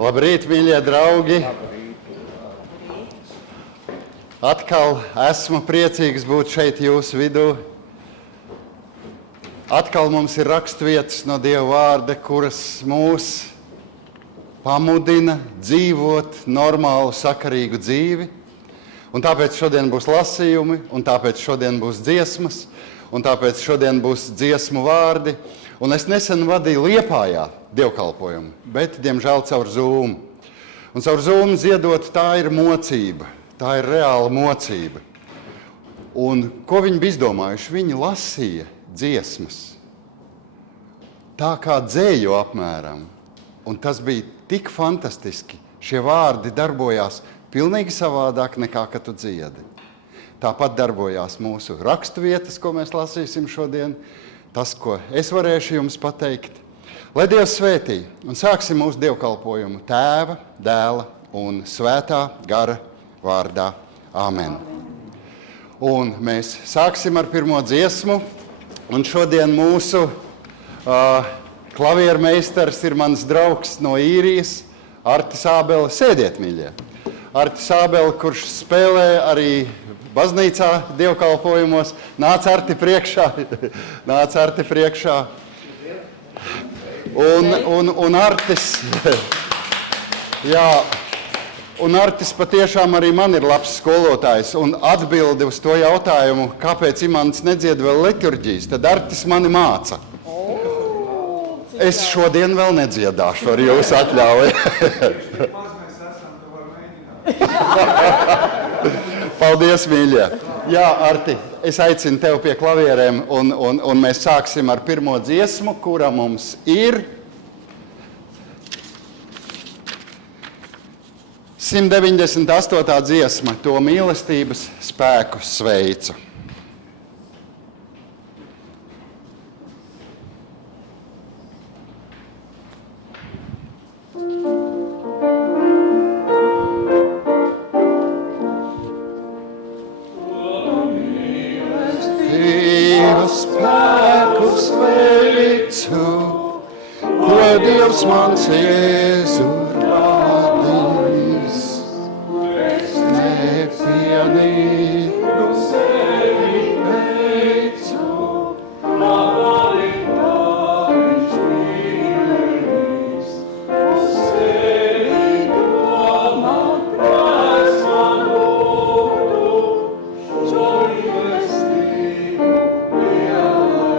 Labrīt, mīļie draugi! Atkal esmu priecīgs būt šeit jūsu vidū. Atkal mums ir raksturvietas no Dieva vārda, kuras mūs pamudina dzīvot normālu, sakarīgu dzīvi. Un tāpēc šodien būs lasījumi, un tāpēc šodien būs dziesmas, un tāpēc šodien būs dziesmu vārdi. Un es nesen vadīju Liepājā dievkalpojumu, bet, diemžēl, caur Zoom. Un caur Zoom ziedot, tā ir mocība, tā ir reāla mocība. Un ko viņi bija izdomājuši? Viņi lasīja dziesmas, tā kā dzēju apmēram. Un tas bija tik fantastiski. Šie vārdi darbojās pilnīgi savādāk nekā, kad tu dziedi. Tāpat darbojās mūsu raksturvietas, ko mēs lasīsim šodien. Tas, ko es varēšu jums pateikt. Lai Dievs svētī, un sāksim mūsu dievkalpojumu Tēva, Dēla un Svētā gara vārdā. Āmen. Un mēs sāksim ar pirmo dziesmu, un šodien mūsu klaviermeistars ir mans draugs no Īrijas, Artis Ābele. Sēdiet, mīļie! Artis Ābele, kurš spēlē arī baznīcā dievkalpojumos. Nāc Arti priekšā. Nāc Arti priekšā. Un Artis, jā, un Artis patiešām arī man ir labs skolotājs. Un atbildi uz to jautājumu, kāpēc Imants nedzied vēl liturģijas, tad Artis mani māca. Es šodien vēl nedziedāšu ar jūsu atļauju. Paldies, mīļie! Jā, Arti, es aicinu tevi pie klavierēm, un mēs sāksim ar pirmo dziesmu, kura mums ir 198. dziesma, To mīlestības spēku sveicu. Dievs mans Jēzu radījis, es nepienīgu sevi veicu, labākā viņš mīlis, uz sevi domā prāts man lūgtu, šo mīlestību pieejūtu.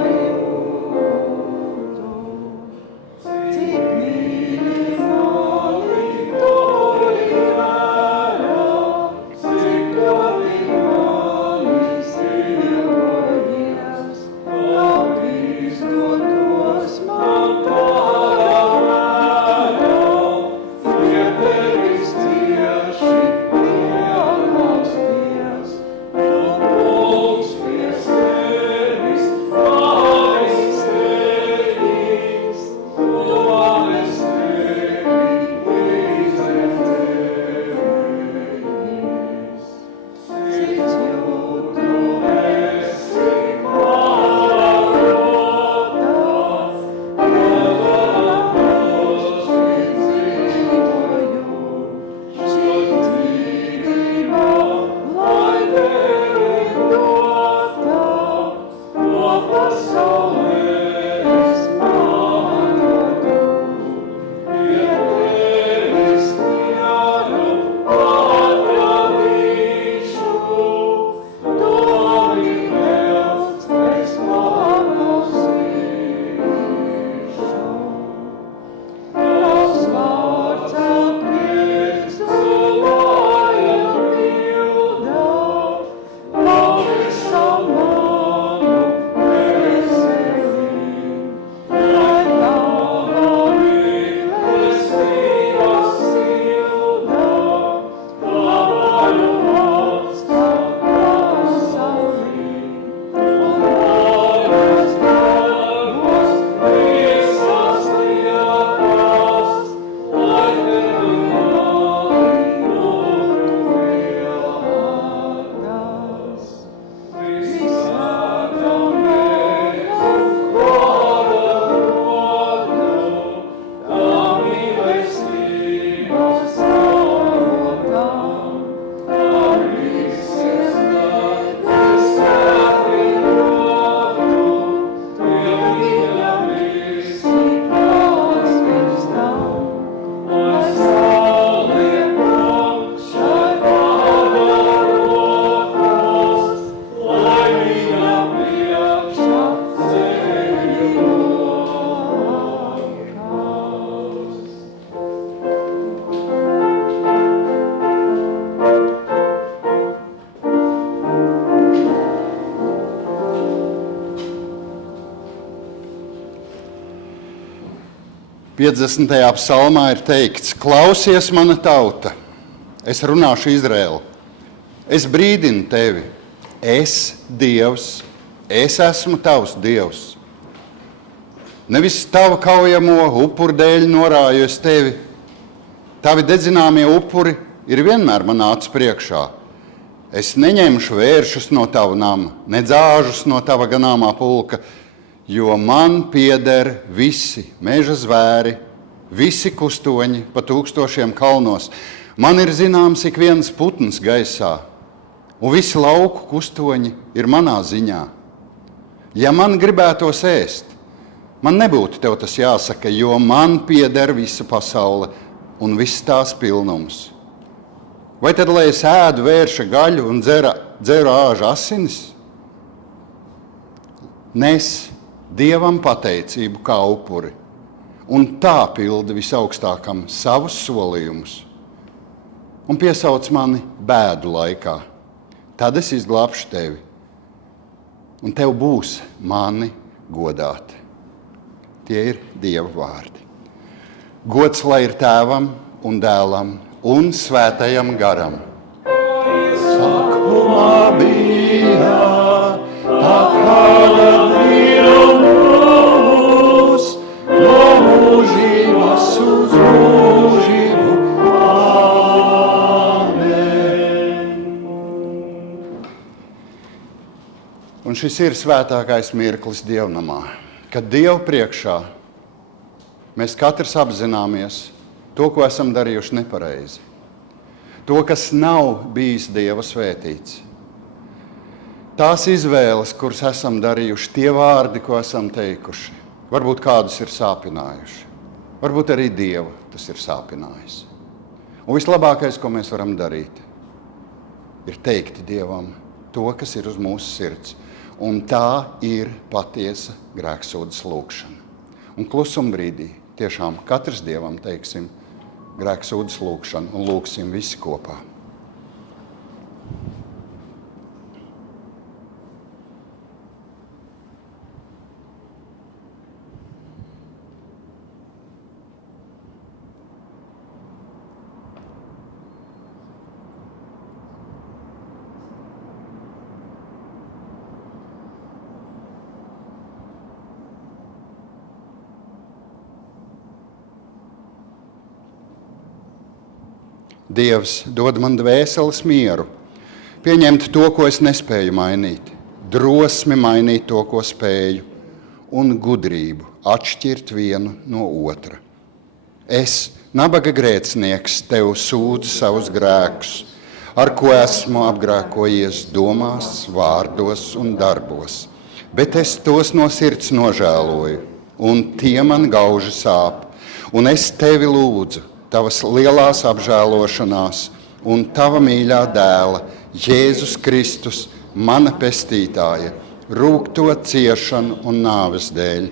50. psalmā ir teikts: klausies, mana tauta, es runāšu Izraēlu, es brīdinu tevi, es Dievs, es esmu tavs Dievs. Nevis tava kaujamo upuru dēļ norāju es tevi, tavi dedzināmie upuri ir vienmēr man acu priekšā. Es neņemšu vēršus no tava nama, ne dzāžus no tava ganāmā pulka, jo man pieder visi meža zvēri, visi kustoņi pa 1000 kalnos. Man ir zināms ik viens putns gaisā, un visi lauku kustoņi ir manā ziņā. Ja man gribētos ēst, man nebūtu tev tas jāsaka, jo man pieder visa pasaule un viss tās pilnums. Vai tad, lai es ēdu vērša gaļu un dzeru āža asinis? Nes Dievam pateicību kā upuri, un tā pilda visaugstākam savus solījumus. Un piesauc mani bēdu laikā, tad es izglābšu tevi, un tev būs mani godāt. Tie ir Dieva vārdi. Gods lai ir Tēvam un Dēlam un Svētajam garam. Sākumā bija, tā kā no mūžības uz mūžību. Āmen. Un šis ir svētākais mirklis Dievnamā, kad Dievu priekšā mēs katrs apzināmies to, ko esam darījuši nepareizi. To, kas nav bijis Dieva svētīts. Tās izvēles, kuras esam darījuši, tie vārdi, ko esam teikuši, varbūt kādus ir sāpinājuši. Varbūt arī Dievu tas ir sāpinājis. Un vislabākais, ko mēs varam darīt, ir teikt Dievam to, kas ir uz mūsu sirds. Un tā ir patiesa grēksūdas lūkšana. Un klusuma brīdī tiešām katrs Dievam teiksim grēksūdas lūkšanu un lūksim visi kopā. Dievs dod man dvēseles mieru, pieņemt to, ko es nespēju mainīt, drosmi mainīt to, ko spēju, un gudrību atšķirt vienu no otra. Es, nabaga grēcinieks, tev sūdzu savus grēkus, ar ko esmu apgrēkojies domās, vārdos un darbos, bet es tos no sirds nožēloju, un tie man gauži sāp, un es tevi lūdzu, tavas lielās apžēlošanās un tava mīļā dēla, Jēzus Kristus, mana pestītāja, rūgto ciešanu un nāves dēļ.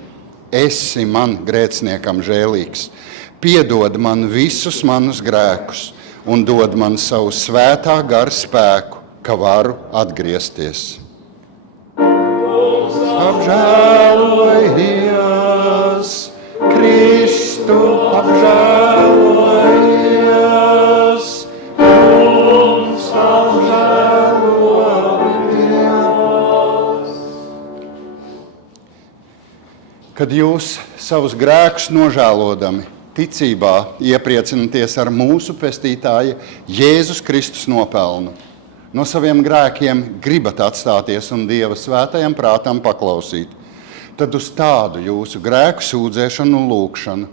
Esi man grēciniekam žēlīgs, piedod man visus manus grēkus un dod man savu svētā gara spēku, ka varu atgriezties. Apžēlojies, Kristu apžēlojies, mums apžēlojies. Kad jūs savus grēkus nožēlodami, ticībā iepriecināties ar mūsu pestītāja Jēzus Kristus nopelnu, no saviem grēkiem gribat atstāties un Dieva svētajam prātam paklausīt, tad uz tādu jūsu grēku sūdzēšanu un lūkšanu,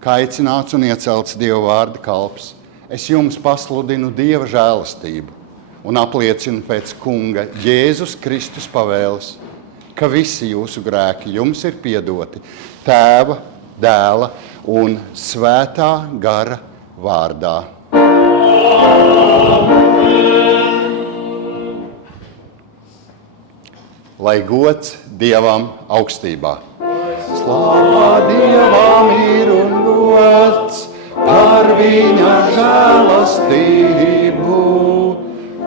kā aicināts un iecelts Dieva vārda kalps, es jums pasludinu Dieva žēlastību un apliecinu pēc Kunga Jēzus Kristus pavēles, ka visi jūsu grēki jums ir piedoti Tēva, Dēla un Svētā gara vārdā. Lai gods Dievam augstībā. Slāvā Dievam ir un gods par viņa žēlastību.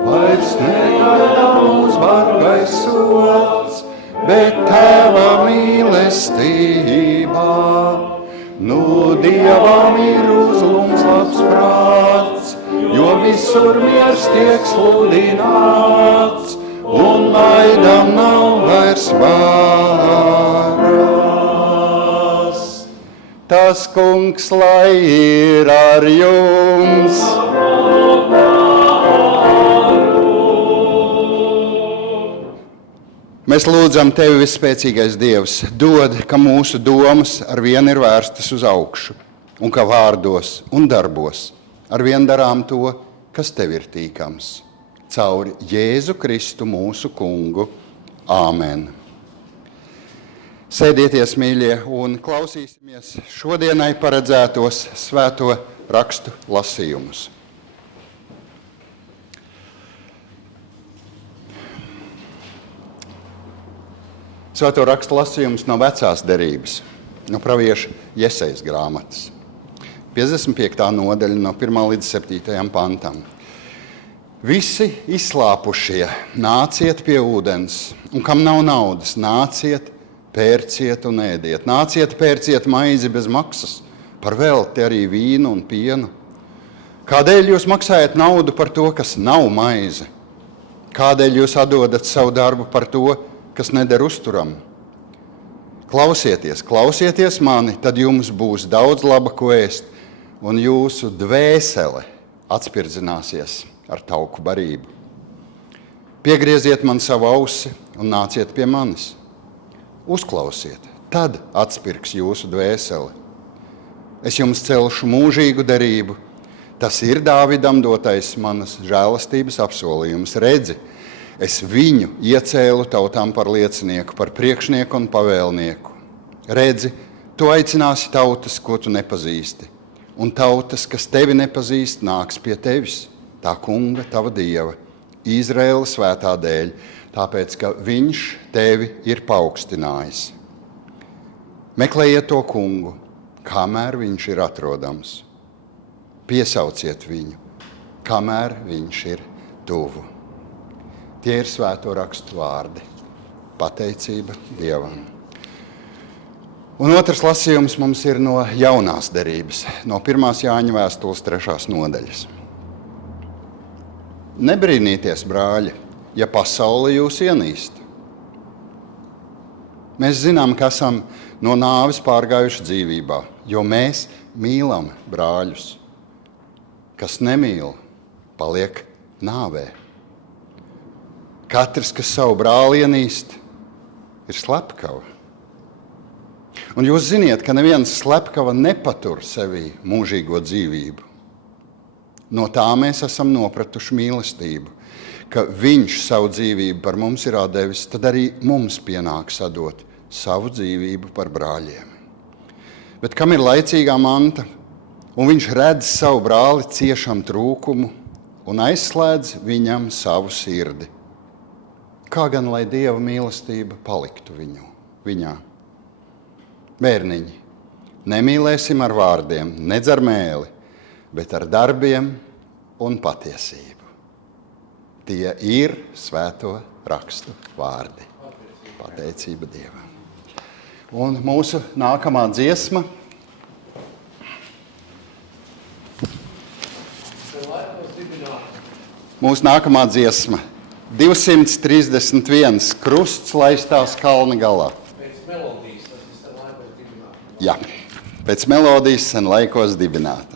Vairs negaida mūs bargais sots, bet Tēva mīlestībā. Nu Dievam ir uzlums labs prāts, jo visur miers tiek sludināts, un naidam nav vairs varas. Tas kungs lai ir ar jums. Mēs lūdzam Tevi, visspēcīgais Dievs, dod, ka mūsu domas arvien ir vērstas uz augšu, un ka vārdos un darbos arvien darām to, kas Tev ir tīkams. Cauri Jēzu Kristu mūsu kungu. Āmen. Sēdieties, mīļie, un klausīsimies šodienai paredzētos svēto rakstu lasījumus. Svēto rakstu lasījums no vecās derības, no pravieša Jesejas grāmatas. 55. nodaļa no 1. līdz 7. pantam. Visi izslāpušie, nāciet pie ūdens, un kam nav naudas, nāciet, pērciet un ēdiet. Nāciet, pērciet maizi bez maksas, par velti arī vīnu un pienu. Kādēļ jūs maksājat naudu par to, kas nav maize? Kādēļ jūs atdodat savu darbu par to, kas neder uzturam? Klausieties, klausieties mani, tad jums būs daudz laba, ko ēst, un jūsu dvēsele atspirdzināsies ar tauku barību. Piegrieziet man savu ausi un nāciet pie manis. Uzklausiet, tad atspirgs jūsu dvēseli. Es jums celšu mūžīgu derību. Tas ir Dāvidam dotais manas žēlastības apsolījums. Redzi, es viņu iecēlu tautām par liecinieku, par priekšnieku un pavēlnieku. Redzi, tu aicināsi tautas, ko tu nepazīsti, un tautas, kas tevi nepazīst, nāks pie tevis, tā kunga, tava Dieva, Izraēla svētā dēļ, tāpēc, ka viņš tevi ir paaugstinājis. Meklējiet to kungu, kamēr viņš ir atrodams. Piesauciet viņu, kamēr viņš ir tuvu. Tie ir svēto rakstu vārdi. Pateicība Dievam. Un otrs lasījums mums ir no jaunās derības, no 1. Jāņa vēstules 3. nodaļas. Nebrīnīties, brāļi, ja pasaule jūs ienīst. Mēs zinām, ka esam no nāves pārgājuši dzīvībā, jo mēs mīlam brāļus. Kas nemīl, paliek nāvē. Katrs, kas savu brāli ienīst, ir slepkava. Un jūs ziniet, ka neviens slepkava nepatur sevī mūžīgo dzīvību. No tā mēs esam nopratuši mīlestību, ka viņš savu dzīvību par mums ir atdevis, tad arī mums pienāks atdot savu dzīvību par brāļiem. Bet kam ir laicīgā manta, un viņš redz savu brāli ciešam trūkumu un aizslēdz viņam savu sirdi? Kā gan lai Dieva mīlestība paliktu viņā? Bērniņi, nemīlēsim ar vārdiem, nedz ar mēli, bet ar darbiem un patiesību. Tie ir svēto rakstu vārdi. Pateicība Dievam. Un mūsu nākamā dziesma. Mūsu nākamā dziesma. 231. Krusts laistās kalna galā. Pēc melodijas, tas ir sen laikos dibināta. Jā, pēc melodijas sen laikos dibināta.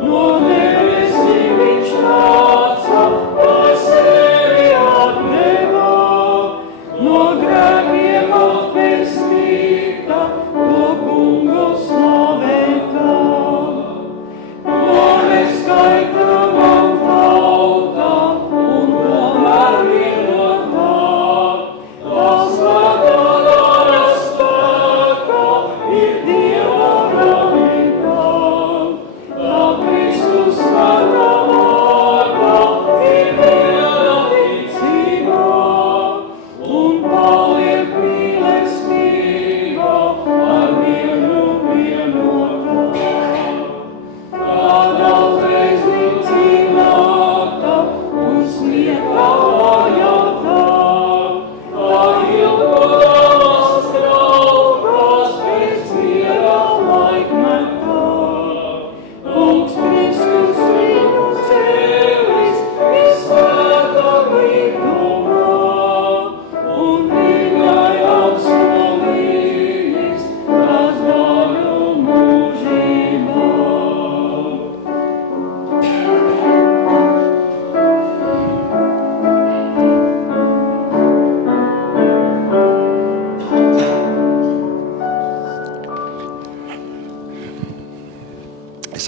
No nevis viņš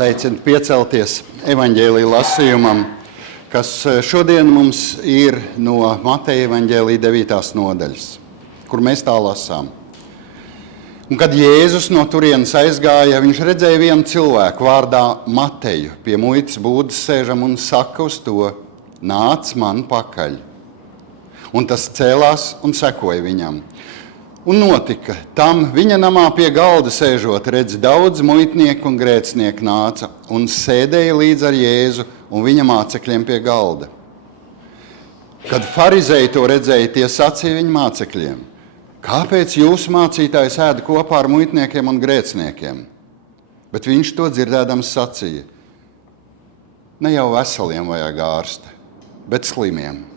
aicinu piecelties evaņģēlija lasījumam, kas šodien mums ir no Mateja evaņģēlija 9. nodaļas, kur mēs tā lasām. Un kad Jēzus no turienes aizgāja, viņš redzēja vienu cilvēku vārdā Mateju pie muitas būdas sēžam un saka uz to: nāc man pakaļ. Un tas cēlās un sekoja viņam. Un notika, tam viņa namā pie galda sēžot, redz, daudz muitnieku un grēcinieku nāca un sēdēja līdz ar Jēzu un viņa mācekļiem pie galda. Kad farizēji to redzēja, tie sacīja viņa mācekļiem: kāpēc jūsu mācītājs ēda kopā ar muitniekiem un grēciniekiem? Bet viņš to dzirdēdams sacīja: ne jau veseliem vajag ārsta, bet slimiem.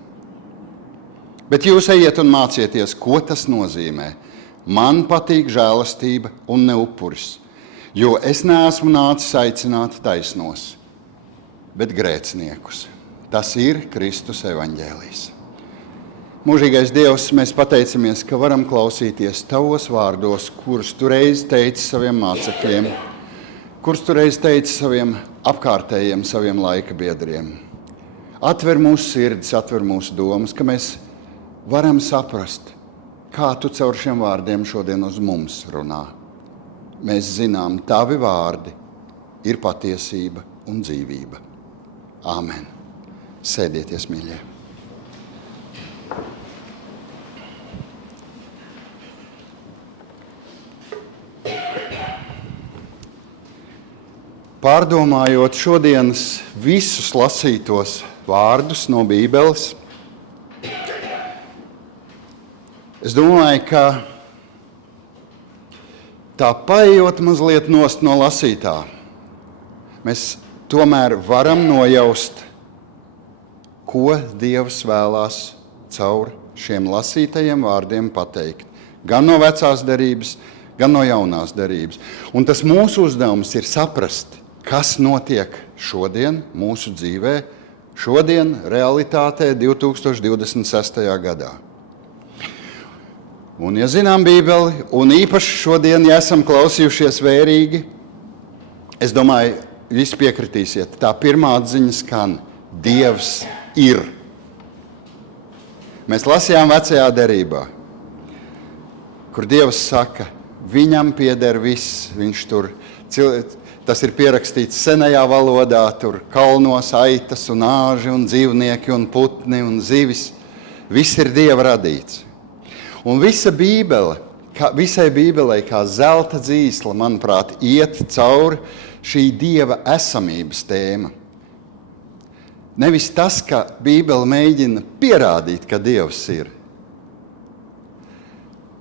Bet jūs ejiet un mācieties, ko tas nozīmē. Man patīk žēlastība un ne upuris, jo es neesmu nācis aicināt taisnos, bet grēciniekus. Tas ir Kristus evaņģēlijs. Mūžīgais Dievs, mēs pateicamies, ka varam klausīties tavos vārdos, kurus tu reiz teici saviem mācekļiem, kurus tu reiz teici saviem apkārtējiem, saviem laika biedriem. Atver mūsu sirdis, atver mūsu domas, ka mēs varam saprast, kā tu caur šiem vārdiem šodien uz mums runā. Mēs zinām, tavi vārdi ir patiesība un dzīvība. Āmen. Sēdieties, mīļie. Pārdomājot šodienas visus lasītos vārdus no Bībeles, es domāju, ka tā paejot mazliet nost no lasītā, mēs tomēr varam nojaust, ko Dievs vēlās caur šiem lasītajiem vārdiem pateikt. Gan no vecās derības, gan no jaunās derības. Un tas mūsu uzdevums ir saprast, kas notiek šodien mūsu dzīvē, šodien realitātē 2026. gadā. Un, ja zinām Bībeli, un īpaši šodien, ja esam klausījušies vērīgi, es domāju, visi piekritīsiet, tā pirmā atziņa skan: Dievs ir. Mēs lasījām vecajā derībā, kur Dievs saka, viņam pieder viss, viņš tur, tas ir pierakstīts senajā valodā, tur kalnos aitas un āži un dzīvnieki un putni un zivis, viss ir Dieva radīts. Un visa Bībele, visai Bībelei kā zelta dzīsla, manuprāt, iet cauri šī Dieva esamības tēma. Nevis tas, ka Bībele mēģina pierādīt, ka Dievs ir,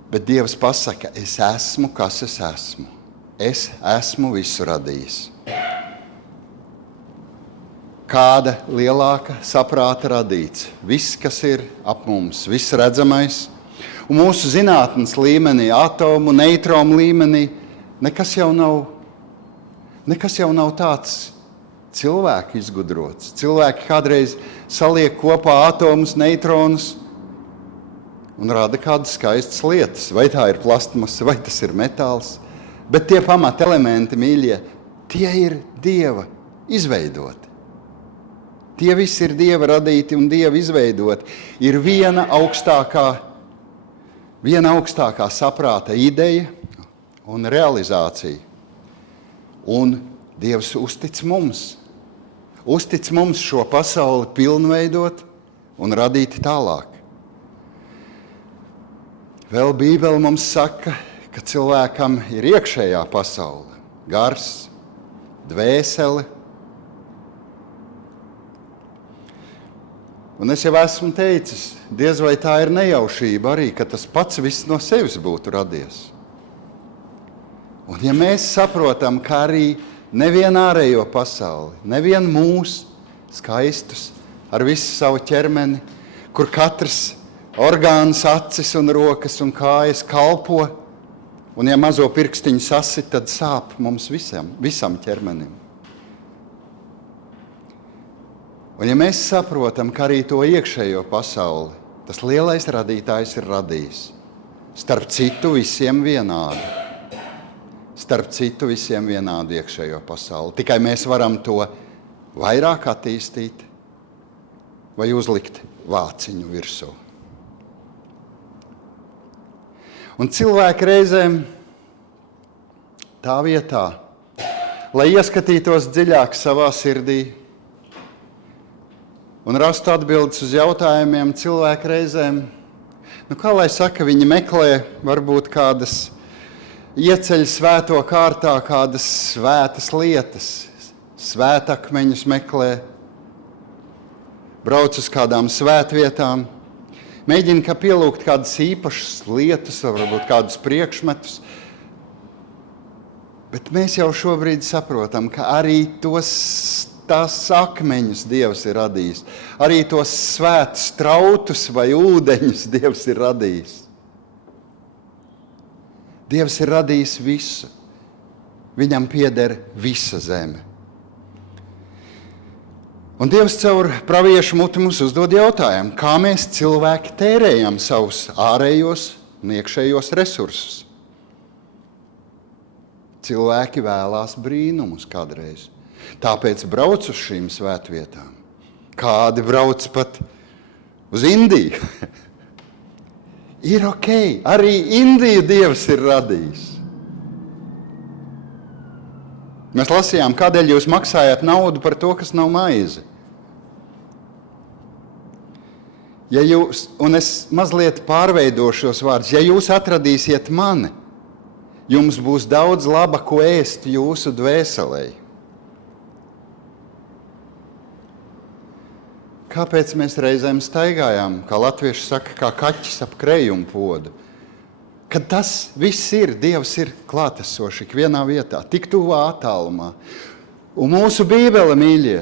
bet Dievs pasaka, es esmu, kas es esmu. Es esmu visu radījis. Kāda lielāka saprāta radīts? Viss, kas ir ap mums, viss redzamais. Un mūsu zinātnes līmenī, atomu, neitronu līmenī, nekas jau nav tāds cilvēku izgudrots. Cilvēki kādreiz saliek kopā atomus, neitronus un rada kādas skaistas lietas. Vai tā ir plastmasa, vai tas ir metāls. Bet tie pamata elementi, mīļie, tie ir Dieva izveidoti. Tie visi ir Dieva radīti un Dieva izveidoti. Ir viena augstākā saprāta ideja un realizācija. Un Dievs uztic mums šo pasauli pilnveidot un radīt tālāk. Vēl Bībele mums saka, ka cilvēkam ir iekšējā pasaule, gars, dvēsele. Un es jau esmu teicis, diez vai tā ir nejaušība arī, ka tas pats viss no sevis būtu radies. Un ja mēs saprotam, ka arī nevienu ārējo pasauli, nevienu mūs skaistus ar visu savu ķermeni, kur katrs orgāns, acis un rokas un kājas kalpo, un ja mazo pirkstiņu sasit, tad sāp mums visam ķermenim. Un ja mēs saprotam, ka arī to iekšējo pasauli, tas lielais radītājs ir radījis, starp citu visiem vienādi. starp citu visiem vienādu iekšējo pasauli. Tikai mēs varam to vairāk attīstīt vai uzlikt vāciņu virsū. Un cilvēki reizēm tā vietā, lai ieskatītos dziļāk savā sirdī un rastu atbildes uz jautājumiem, cilvēki reizēm, kā lai saka, viņi meklē varbūt kādas ieceļ svēto kārtā, kādas svētas lietas, svētakmeņus meklē, brauc uz kādām svētvietām, mēģina pielūgt kādas īpašas lietas, varbūt kādus priekšmetus. Bet mēs jau šobrīd saprotam, ka arī tās akmeņus Dievs ir radījis. Arī tos svētus trautus vai ūdeņus Dievs ir radījis. Dievs ir radījis visu. Viņam pieder visa zeme. Un Dievs caur praviešu muti mums uzdod jautājumu, kā mēs cilvēki tērējam savus ārējos un iekšējos resursus. Cilvēki vēlās brīnumus kādreiz. Tāpēc brauc uz šīm svētvietām. Kādi brauc pat uz Indiju. Ir ok, arī Indiju Dievs ir radījis. Mēs lasījām, kādēļ jūs maksājat naudu par to, kas nav maize. Ja jūs, un es mazliet pārveidošos vārdus, ja jūs atradīsiet mani, jums būs daudz laba, ko ēst jūsu dvēselei. Kāpēc mēs reizēm staigājām, kā latvieši saka, kā kaķis ap krējumu podu? Kad tas viss ir, Dievs ir klātesoši ikvienā vietā, tik tuvā attālumā. Un mūsu Bībele, mīļie,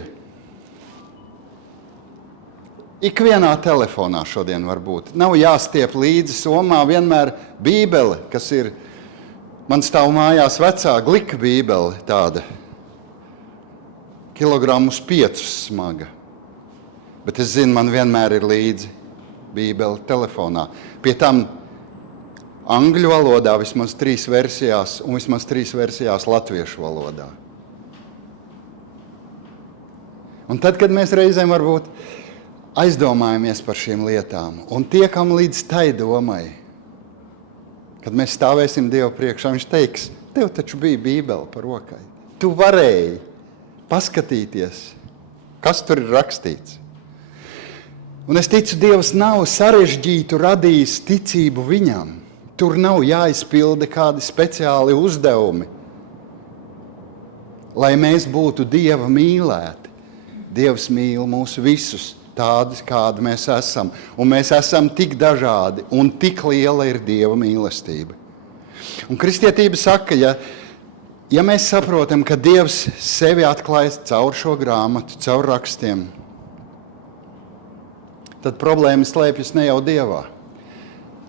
ikvienā telefonā šodien var būt. Nav jāstiep līdzi somā vienmēr Bībele, kas ir, man stāv mājās vecā glika Bībele, tāda, 5 kilogramus smaga. Bet es zinu, man vienmēr ir līdzi Bībele telefonā. Pie tam angļu valodā vismaz 3 versijās un vismaz 3 versijās latviešu valodā. Un tad, kad mēs reizēm varbūt aizdomājamies par šīm lietām un tiekam līdz tai domai, kad mēs stāvēsim Dievu priekšā, viņš teiks, tev taču bija Bībele par rokai. Tu varēji paskatīties, kas tur ir rakstīts. Un es ticu, Dievs nav sarežģītu radījis ticību viņam. Tur nav jāizpilda kādi speciāli uzdevumi, lai mēs būtu Dieva mīlēti. Dievs mīl mūs visus tādus, kādi mēs esam. Un mēs esam tik dažādi un tik liela ir Dieva mīlestība. Un kristietība saka, ja mēs saprotam, ka Dievs sevi atklājas caur šo grāmatu, caur rakstiem, tad problēma slēpjas ne jau Dievā.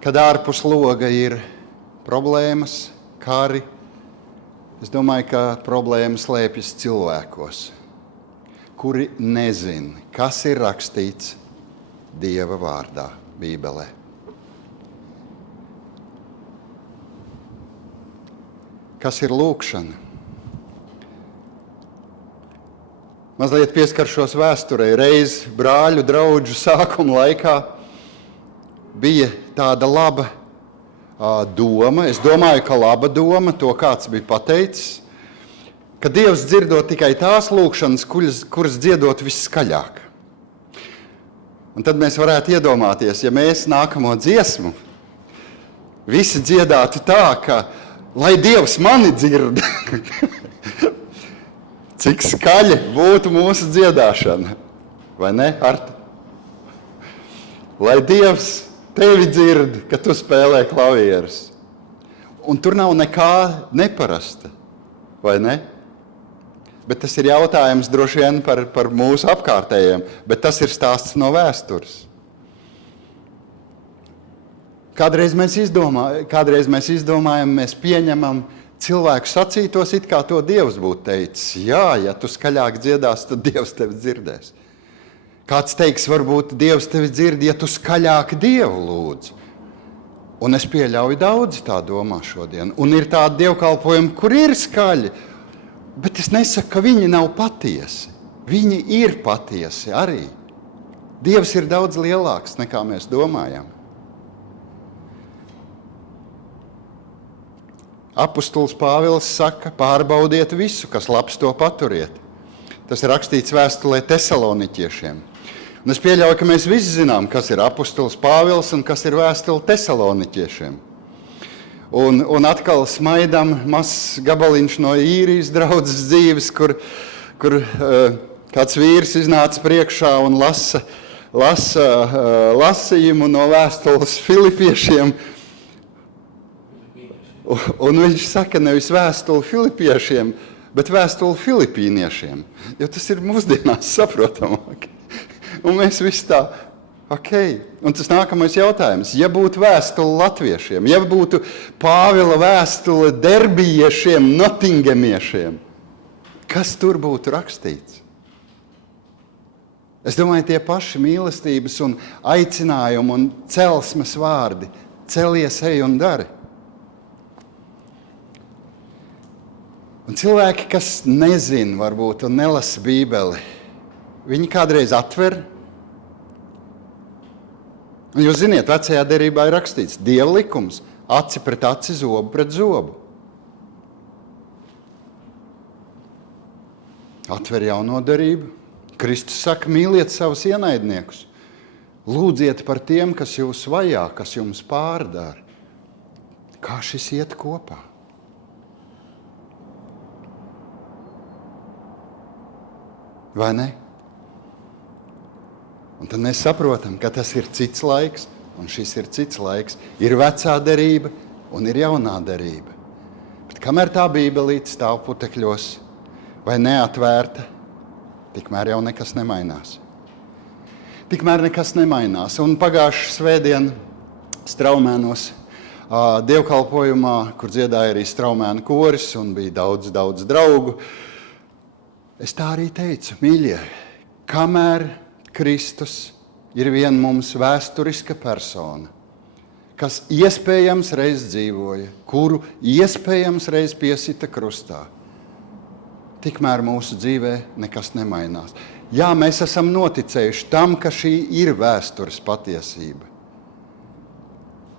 Kad ārpus loga ir problēmas, kari, es domāju, ka problēma slēpjas cilvēkos, kuri nezina, kas ir rakstīts Dieva vārdā, Bībelē. Kas ir lūkšana? Mazliet pieskaršos vēsturei. Reiz brāļu draudžu sākuma laikā bija tāda laba doma. Es domāju, ka laba doma, to kāds bija pateicis, ka Dievs dzirdot tikai tās lūkšanas, kuras dziedot visskaļāk. Un tad mēs varētu iedomāties, ja mēs nākamo dziesmu visi dziedātu tā, ka lai Dievs mani dzird. Cik skaļi būtu mūsu dziedāšana, vai ne, Arta? Lai Dievs tevi dzird, ka tu spēlē klavierus. Un tur nav nekā neparasta, vai ne? Bet tas ir jautājums droši vien par mūsu apkārtējiem, bet tas ir stāsts no vēstures. Kādreiz mēs izdomājam, mēs pieņemam cilvēku sacītos, it kā to Dievs būtu teicis. Jā, ja tu skaļāk dziedās, tad Dievs tevi dzirdēs. Kāds teiks, varbūt Dievs tevi dzird, ja tu skaļāk Dievu lūdz. Un es pieļauju daudzi tā domā šodien. Un ir tādi dievkalpojumi, kur ir skaļi, bet es nesaku, ka viņi nav patiesi. Viņi ir patiesi arī. Dievs ir daudz lielāks, nekā mēs domājam. Apostols Pāvils saka, pārbaudiet visu, kas labs, to paturiet. Tas ir rakstīts vēstulē Tesaloniķiešiem. Un es pieļauju, ka mēs visi zinām, kas ir apostols Pāvils un kas ir vēstule Tesaloniķiešiem. Un atkal smaidam mazs gabaliņš no Īrijas draudzes dzīves, kur kāds vīrs iznāca priekšā un lasa lasījumu no vēstules Filipiešiem. Un viņš saka nevis vēstuli Filipiešiem, bet vēstuli Filipīniešiem. Jo tas ir mūsdienās saprotamāk. Un mēs visi tā, ok. Un tas nākamais jautājums. Ja būtu vēstule latviešiem, ja būtu Pāvila vēstule derbijiešiem, notingemiešiem, kas tur būtu rakstīts? Es domāju, tie paši mīlestības un aicinājumi un celsmes vārdi. Celies, ej un dari. Un cilvēki, kas nezin varbūt un nelasa Bībeli, viņi kādreiz atver. Un jūs ziniet, vecajā derībā ir rakstīts Dieva likums, aci pret aci, zobu pret zobu. Atver jauno derību. Kristus saka, mīliet savus ienaidniekus. Lūdziet par tiem, kas jūs vajā, kas jums pārdara. Kā šis iet kopā? Vai ne? Un tad mēs saprotam, ka tas ir cits laiks, un šis ir cits laiks. Ir vecā derība un ir jaunā derība. Bet kamēr tā Bībelīte stāv putekļos vai neatvērta, tikmēr jau nekas nemainās. Tikmēr nekas nemainās. Un pagājušā svētdien Straumēnos dievkalpojumā, kur dziedāja arī Straumēnu koris un bija daudz draugu, es tā arī teicu, mīļie, kamēr Kristus ir vien mums vēsturiska persona, kas iespējams reiz dzīvoja, kuru iespējams reiz piesita krustā, tikmēr mūsu dzīvē nekas nemainās. Jā, mēs esam noticējuši tam, ka šī ir vēstures patiesība.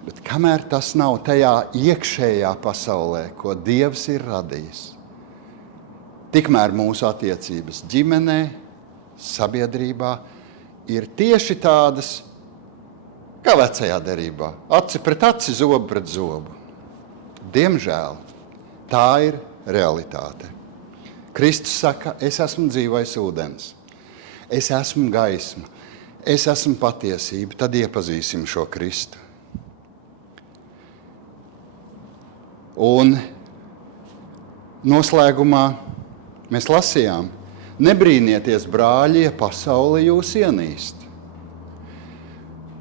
Bet kamēr tas nav tajā iekšējā pasaulē, ko Dievs ir radījis, tikmēr mūsu attiecības ģimenē, sabiedrībā ir tieši tādas, kā vecajā derībā. Aci pret aci, zobu pret zobu. Diemžēl tā ir realitāte. Kristus saka, es esmu dzīvais ūdens, es esmu gaisma, es esmu patiesība, tad iepazīsim šo Kristu. Un noslēgumā mēs lasījām, nebrīnieties, brāļi, ja pasaule jūs ienīst.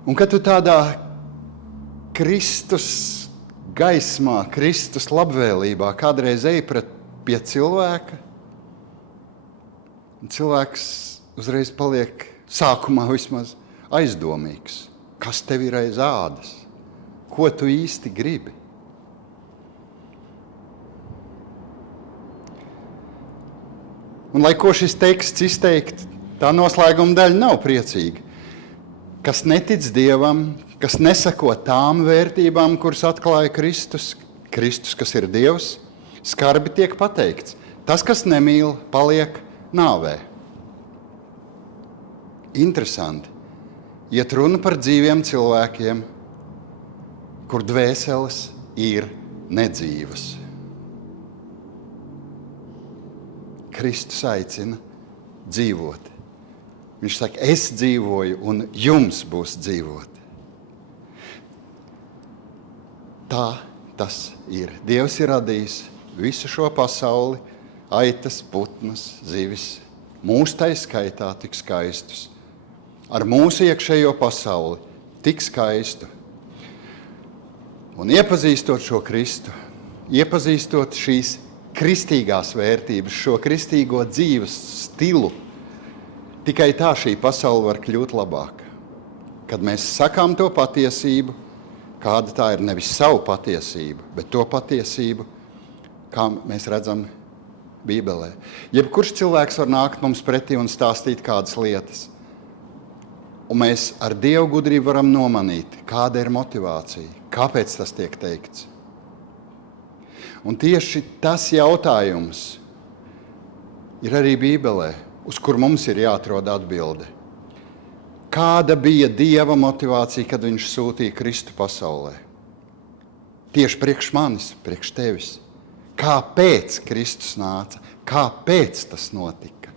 Un kad tu tādā Kristus gaismā, Kristus labvēlībā kādreiz ej pie cilvēka, un cilvēks uzreiz paliek sākumā vismaz aizdomīgs. Kas tev ir aiz ādas? Ko tu īsti gribi? Un lai ko šis teksts izteikt, tā noslēguma daļa nav priecīga. Kas netic Dievam, kas nesako tām vērtībām, kuras atklāja Kristus, kas ir Dievs, skarbi tiek pateikts. Tas, kas nemīl, paliek nāvē. Interesanti. Iet runa par dzīviem cilvēkiem, kur dvēseles ir nedzīvas. Kristus aicina dzīvot. Viņš saka, es dzīvoju un jums būs dzīvot. Tā tas ir. Dievs ir radījis visu šo pasauli, aitas, putnas, zivis, mūs tai skaitā tik skaistus. Ar mūsu iekšējo pasauli tik skaistu. Un iepazīstot šo Kristu, iepazīstot šīs kristīgās vērtības, šo kristīgo dzīves stilu, tikai tā šī pasaule var kļūt labāka. Kad mēs sakām to patiesību, kāda tā ir nevis savu patiesību, bet to patiesību, kā mēs redzam Bībelē. Jebkurš cilvēks var nākt mums pretī un stāstīt kādas lietas. Un mēs ar Dievu gudrību varam nomanīt, kāda ir motivācija, kāpēc tas tiek teikts. Un tieši tas jautājums ir arī Bībelē, uz kur mums ir jāatrod atbilde. Kāda bija Dieva motivācija, kad viņš sūtīja Kristu pasaulē? Tieši priekš manis, priekš tevis. Kāpēc Kristus nāca? Kāpēc tas notika?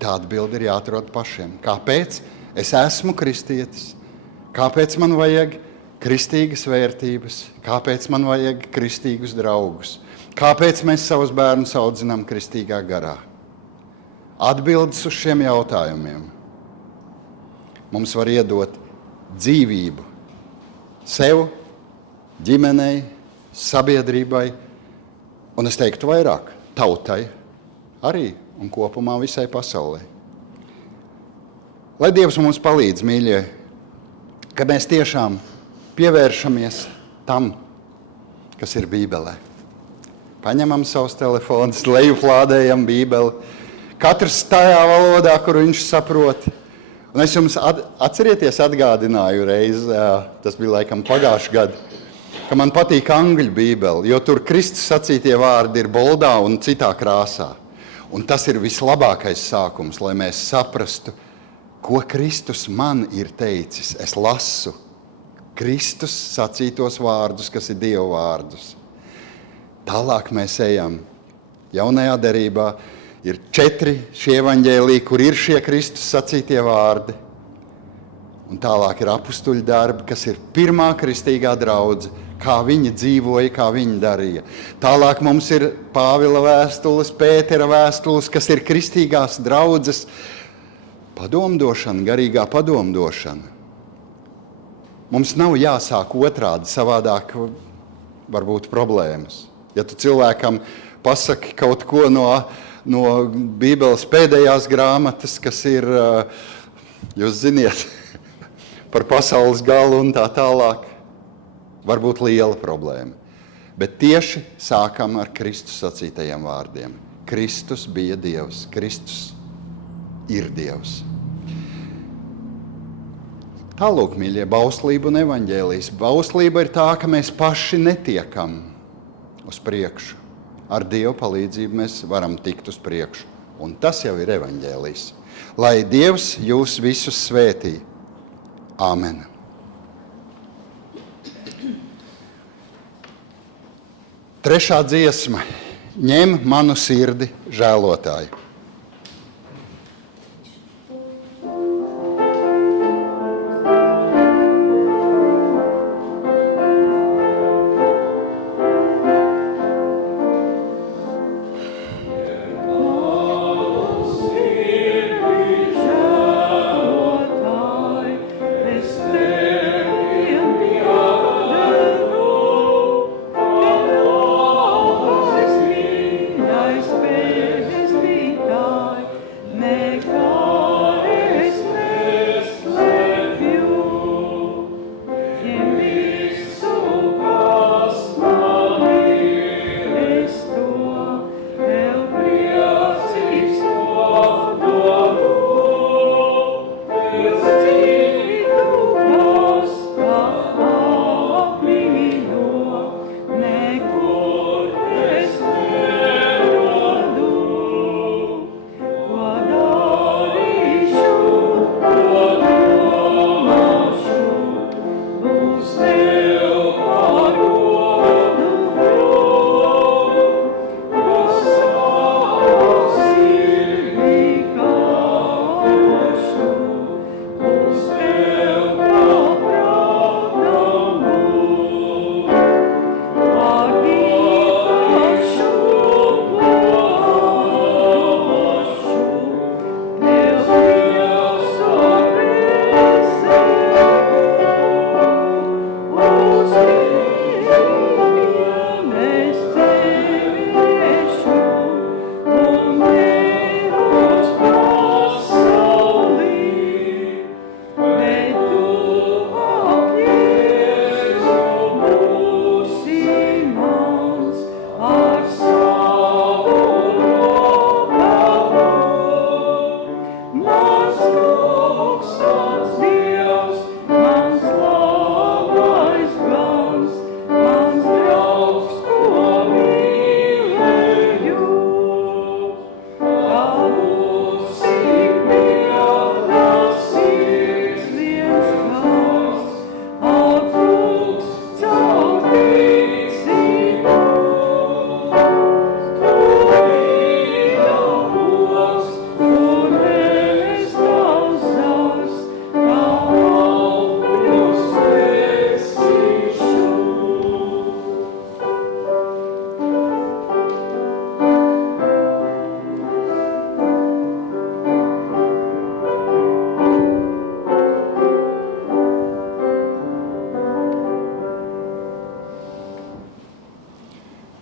Tā atbilde ir jāatrod pašiem. Kāpēc es esmu kristietis? Kāpēc man vajag kristīgas vērtības? Kāpēc man vajag kristīgus draugus? Kāpēc mēs savus bērnus audzinām kristīgā garā? Atbildes uz šiem jautājumiem mums var iedot dzīvību sev, ģimenei, sabiedrībai, un es teiktu vairāk, tautai arī un kopumā visai pasaulē. Lai Dievs mums palīdz, mīļie, ka mēs tiešām pievēršamies tam, kas ir Bībelē. Paņemam savus telefonus, lejuplādējam Bībeli, katrs tajā valodā, kur viņš saprot. Un es jums atgādināju reiz, tas bija laikam pagājušajā gadā, ka man patīk angļu Bībeli, jo tur Kristus sacītie vārdi ir boldā un citā krāsā. Un tas ir vislabākais sākums, lai mēs saprastu, ko Kristus man ir teicis. Es lasu Kristus sacītos vārdus, kas ir Dieva vārdus. Tālāk mēs ejam. Jaunajā derībā ir 4 šie evaņģēliji, kur ir šie Kristus sacītie vārdi. Un tālāk ir apustuļu darbi, kas ir pirmā kristīgā draudze, kā viņi dzīvoja, kā viņi darīja. Tālāk mums ir Pāvila vēstules, Pētera vēstules, kas ir kristīgās draudzes padomdošana, garīgā padomdošana. Mums nav jāsāk otrādi, savādāk var būt problēmas. Ja tu cilvēkam pasaki kaut ko no Bībeles pēdējās grāmatas, kas ir, jūs ziniet, par pasaules galu un tā tālāk, var būt liela problēma. Bet tieši sākam ar Kristus sacītajiem vārdiem. Kristus bija Dievs, Kristus ir Dievs. Tālūk, mīļie, bauslība un evaņģēlijs. Bauslība ir tā, ka mēs paši netiekam uz priekšu. Ar Dievu palīdzību mēs varam tikt uz priekšu. Un tas jau ir evaņģēlijs. Lai Dievs jūs visus svētī. Āmen. Trešā dziesma. Ņem manu sirdi, žēlotāju. Spēj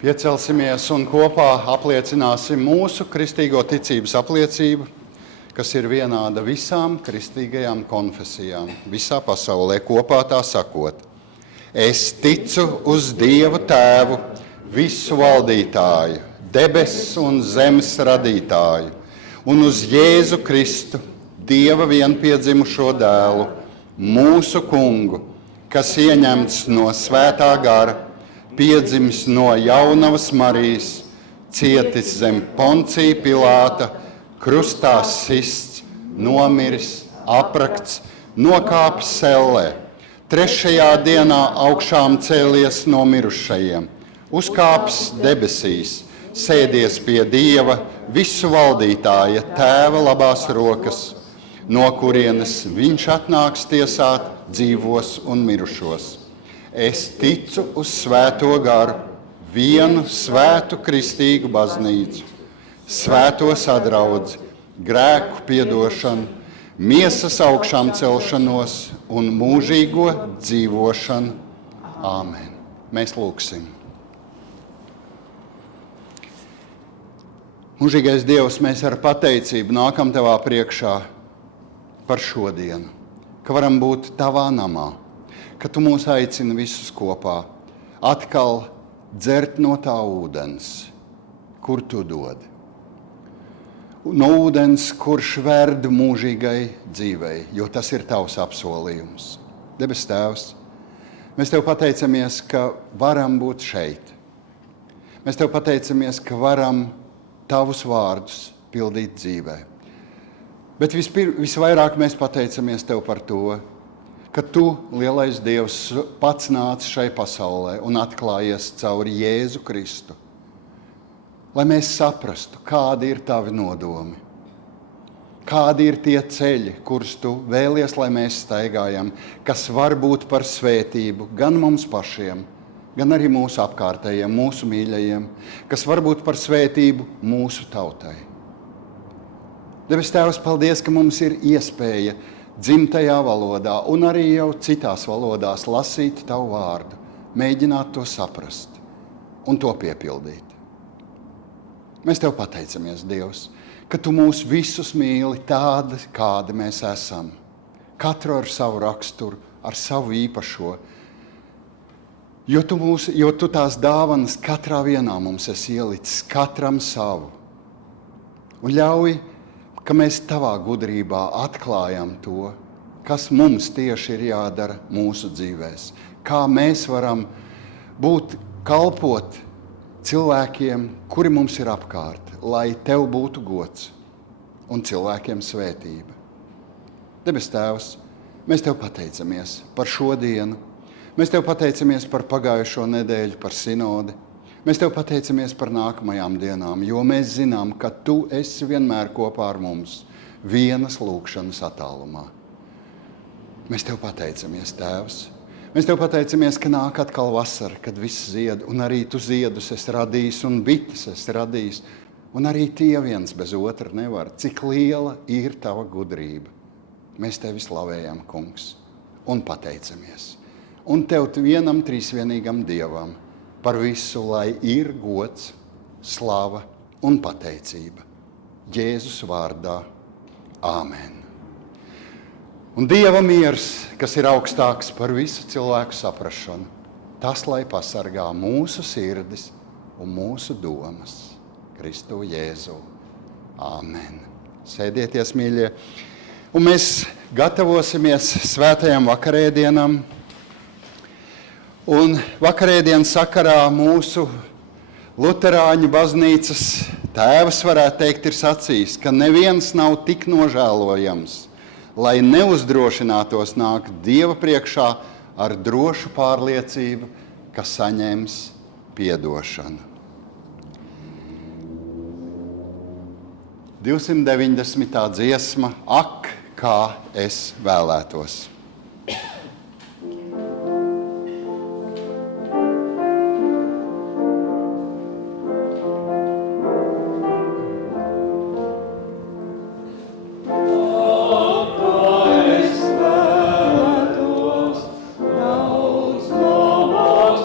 Iecelsimies un kopā apliecināsim mūsu kristīgo ticības apliecību, kas ir vienāda visām kristīgajām konfesijām, visā pasaulē kopā tā sakot. Es ticu uz Dievu Tēvu, visu valdītāju, debesu un zemes radītāju, un uz Jēzu Kristu, Dieva vienpiedzimušo dēlu, mūsu kungu, kas ieņemts no svētā gara, piedzimis no jaunavas Marijas, cietis zem Poncija Pilāta, krustā sists, nomiris, aprakts, nokāpis sellē, trešajā dienā augšām cēlies no mirušajiem, uzkāpis debesīs, sēdies pie Dieva visu valdītāja Tēva labās rokas, no kurienes viņš atnāks tiesāt dzīvos un mirušos. Es ticu uz svēto garu, vienu svētu kristīgu baznīcu, svēto sadraudzi, grēku piedošanu, miesas augšām celšanos un mūžīgo dzīvošanu. Āmen. Mēs lūgsim. Mūžīgais Dievs, mēs ar pateicību nākam Tavā priekšā par šodienu, ka varam būt Tavā namā, ka Tu mūs aicini visus kopā atkal dzert no tā ūdens, kur Tu dod. No ūdens, kurš verd mūžīgai dzīvei, jo tas ir Tavs apsolījums. Debes Tēvs, mēs Tev pateicamies, ka varam būt šeit. Mēs Tev pateicamies, ka varam Tavus vārdus pildīt dzīvē. Bet visvairāk mēs pateicamies Tev par to, ka Tu, lielais Dievs, pats nāc šai pasaulē un atklājies cauri Jēzu Kristu, lai mēs saprastu, kādi ir Tavi nodomi, kādi ir tie ceļi, kurus Tu vēlies, lai mēs staigājam, kas var būt par svētību gan mums pašiem, gan arī mūsu apkārtējiem, mūsu mīļajiem, kas var būt par svētību mūsu tautai. Debes Tēvs, paldies, ka mums ir iespēja dzimtajā valodā un arī jau citās valodās lasīt Tavu vārdu, mēģināt to saprast un to piepildīt. Mēs Tev pateicamies, Dievs, ka Tu mūs visus mīli tādi, kādi mēs esam. Katru ar savu raksturu, ar savu īpašo. Jo Tu tās dāvanas katrā vienā mums esi ielicis, katram savu. Un ļauj, ka mēs Tavā gudrībā atklājam to, kas mums tieši ir jādara mūsu dzīvēs. Kā mēs varam kalpot cilvēkiem, kuri mums ir apkārt, lai Tev būtu gods un cilvēkiem svētība. Debes Tēvs, mēs Tev pateicamies par šodienu. Mēs Tev pateicamies par pagājušo nedēļu, par sinodi. Mēs Tev pateicamies par nākamajām dienām, jo mēs zinām, ka Tu esi vienmēr kopā ar mums, vienas lūkšanas attālumā. Mēs Tev pateicamies, Tēvs. Mēs Tev pateicamies, ka nāk atkal vasara, kad viss zied, un arī Tu ziedus esi radījis, un bites esi radījis, un arī tie viens bez otra nevar. Cik liela ir Tava gudrība. Mēs Tevi slavējam, Kungs, un pateicamies. Un Tev vienam trīsvienīgam Dievam par visu, lai ir gods, slava un pateicība. Jēzus vārdā. Āmen. Un Dieva miers, kas ir augstāks par visu cilvēku saprašanu, tas, lai pasargā mūsu sirdis un mūsu domas. Kristu Jēzu. Āmen. Sēdieties, mīļie. Un mēs gatavosimies svētajam vakarēdienam. Un vakarēdienas sakarā mūsu luterāņu baznīcas tēvs, varētu teikt, ir sacījis, ka neviens nav tik nožēlojams, lai neuzdrošinātos nākt Dieva priekšā ar drošu pārliecību, ka saņems piedošanu. 290. dziesma, Ak, kā es vēlētos. Daudz labāk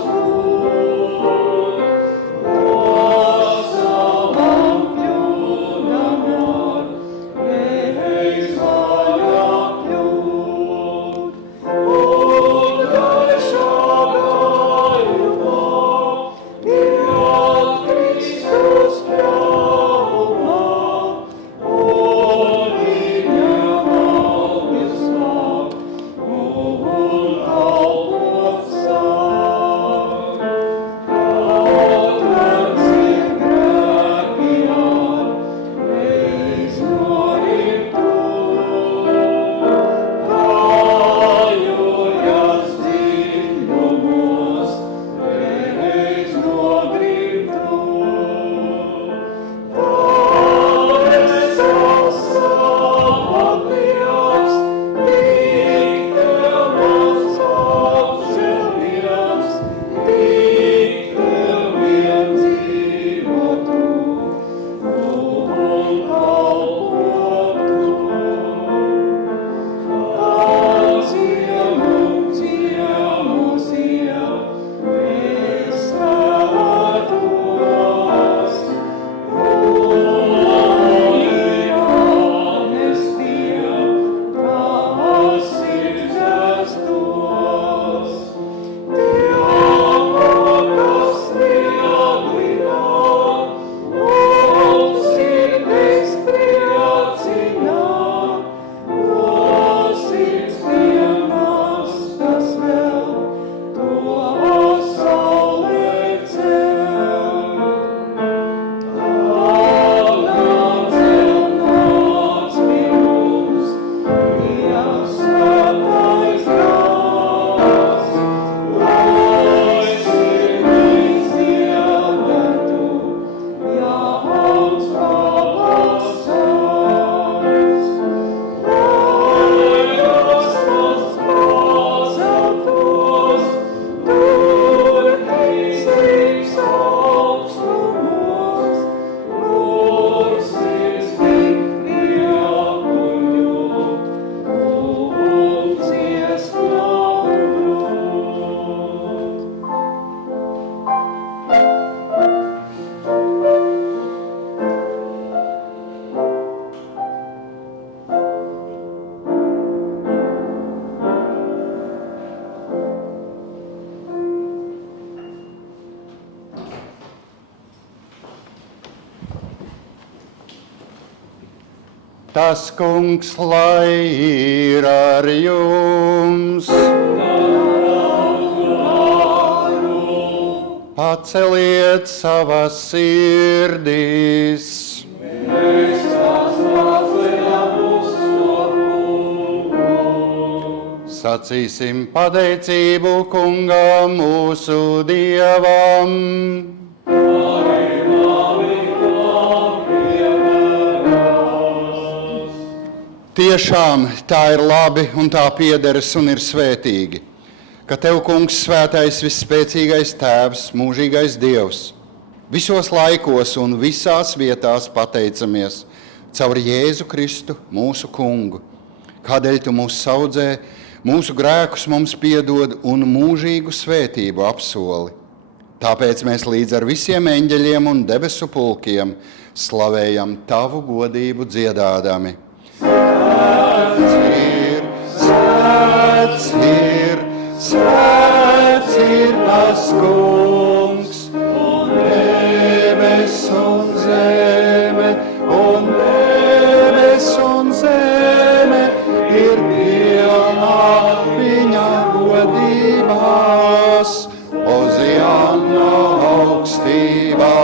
Tas kungs lai ir ar jums. Paceliet savas sirdis. Sacīsim pateicību kungam mūsu Dievam. Tiešām tā ir labi un tā piederas un ir svētīgi, ka Tev, kungs, svētais, visspēcīgais Tēvs, mūžīgais Dievs, visos laikos un visās vietās pateicamies caur Jēzu Kristu, mūsu kungu, kādēļ Tu mūs saudzē, mūsu grēkus mums piedod un mūžīgu svētību apsoli. Tāpēc mēs līdz ar visiem eņģeļiem un debesu pulkiem slavējam Tavu godību dziedādami. Svēts ir tas kungs, un debes un zeme, ir pilnā viņa godībās, Oziāna augstībā,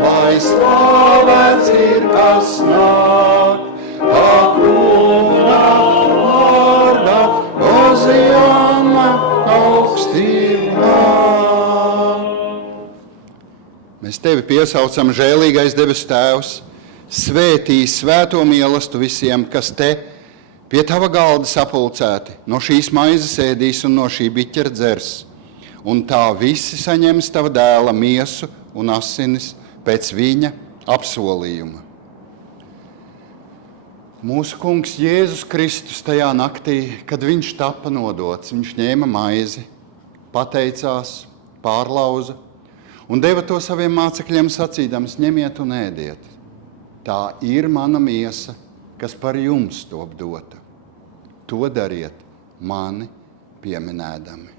lai slavēts ir kas nāk. Mēs Tevi piesaucam, žēlīgais debesu Tēvs, svētī svēto mīlestību visiem, kas Te pie Tava galda sapulcēti, no šīs maizes ēdīs un no šī biķera dzers, un tā visi saņems Tava dēla miesu un asinis pēc viņa apsolījuma. Mūsu kungs Jēzus Kristus tajā naktī, kad viņš tapa nodots, viņš ņēma maizi, pateicās, pārlauza un deva to saviem mācekļiem sacīdams: ņemiet un ēdiet. Tā ir mana miesa, kas par jums top dota. To dariet mani pieminēdami.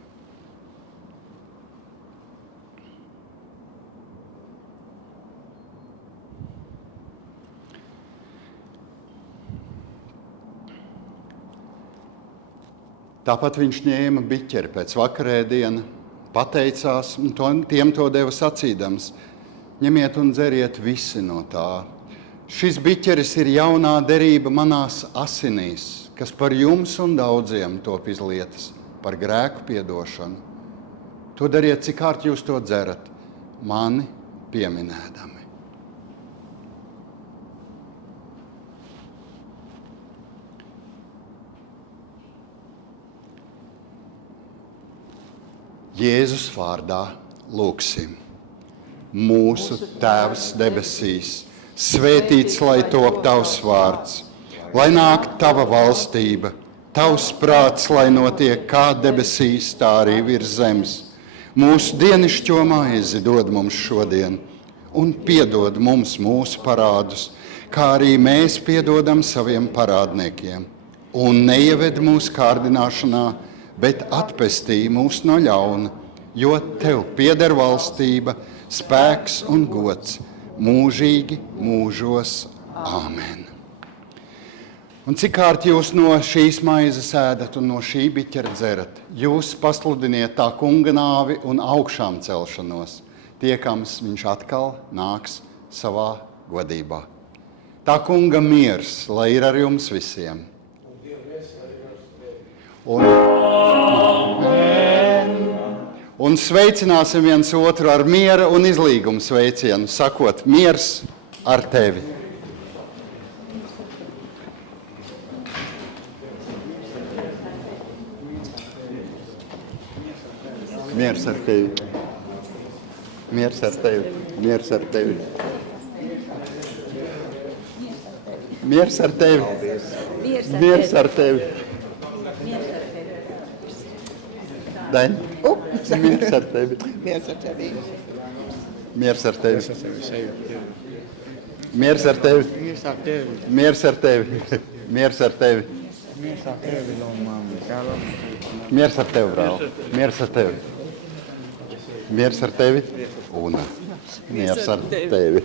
Tāpat viņš ņēma biķeri pēc vakarēdiena, pateicās un tiem to deva sacīdams: ņemiet un dzeriet visi no tā. Šis biķeris ir jaunā derība manās asinīs, kas par jums un daudziem top izlietas par grēku piedošanu. To dariet, cik kārt jūs to dzerat, mani pieminēdami. Jēzus vārdā lūgsim. Mūsu Tēvs debesīs, svētīts lai top Tavs vārds, lai nāk Tava valstība, Tavs prāts, lai notiek kā debesīs, tā arī virs zemes. Mūsu dienišķo maizi dod mums šodien, un piedod mums mūsu parādus, kā arī mēs piedodam saviem parādniekiem. Un neieved mūsu kārdināšanā, bet atpestī mūs no ļauna, jo Tev pieder valstība, spēks un gods, mūžīgi mūžos. Āmen. Un cik kārt jūs no šīs maizes ēdat un no šī biķera dzerat, jūs pasludiniet tā kunga nāvi un augšām celšanos, tiekams viņš atkal nāks savā godībā. Tā kunga miers, lai ir ar jums visiem. Un sveicināsim viens otru ar miera un izlīguma sveicienu, sakot: miers ar tevi. Miers ar tevi. Miers ar tevi. Miers ar tevi. Miers ar tevi. Miers ar tevi. Dain? Miers ar tevi. Miers ar tevi. Miers ar tevi. Miers ar tevi. Miers ar tevi. Miers ar tevi. Miers ar tevi. Miers ar tevi, mamma. Miers ar tevi, brāl. Miers ar tevi. Miers ar tevi. Una. Miers ar tevi.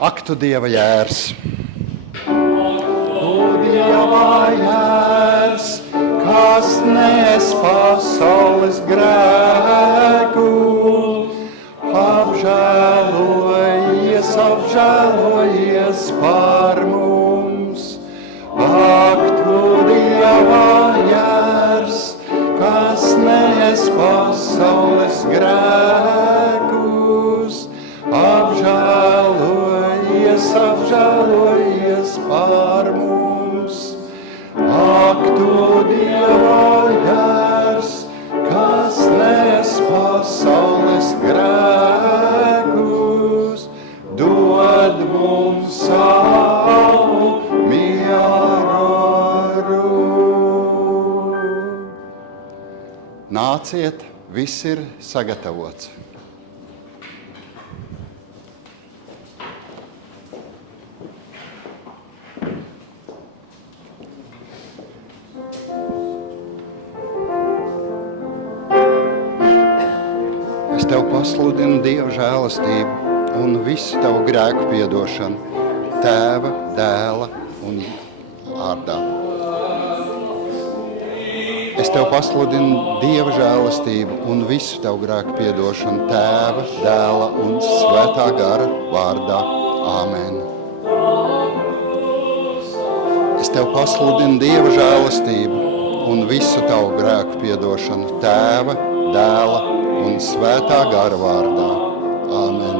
Ak, tu Dieva jērs! Tu Dieva jērs, kas nes pasaules grēku, apžēlojies, apžēlojies par mums. Ak, tu Dieva jērs, kas nes pasaules grēkus, apžēlojies, apžēlojies par mums. Ak, tu Dieva jērs, kas nes pasaules grēkus, dod mums savu mieru. Nāciet, viss ir sagatavots. Es tev pasludinu Dieva žēlastību un visu tavu grēku piedošanu, Tēva, Dēla un Vārdā. Es tev pasludinu Dieva žēlastību un visu tavu grēku piedošanu, Tēva, Dēla un Svētā gara vārdā. Āmen. Es tev pasludinu Dieva žēlastību un visu tavu grēku piedošanu, Tēva, Dēla un Svētā gara vārdā. Āmen.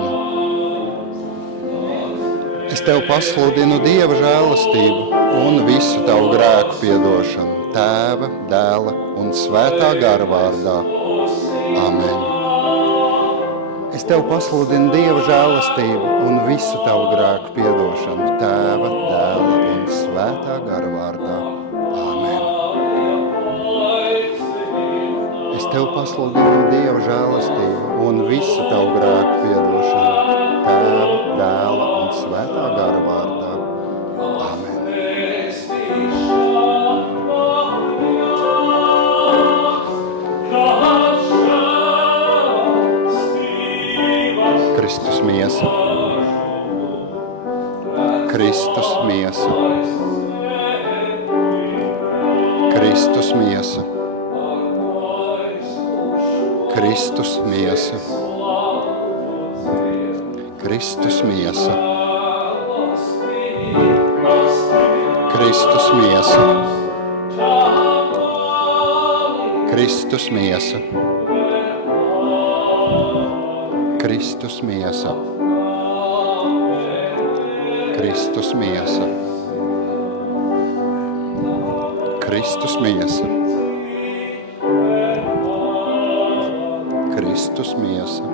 Es tev pasludinu Dieva žēlastību un visu tavu grēku piedošanu, Tēva, Dēla un Svētā gara vārdā. Āmen. Es tev pasludinu Dieva žēlastību un visu tavu grēku piedošanu, Tēva, Dēla un Svētā gara vārdā. Āmen. Es tev pasludinu Dieva žēlastību un visu tavu grēku piedošanu, Tēva, Dēla un Svētā gara vārdā. Āmen. Kristus miesa. Kristus miesa. Kristus miesa. Kristus miesa. Kristus miesa. Kristus miesa. Kristus miesa. Kristus miesa. Kristus miesa. Kristus miesa. Kristus miesa.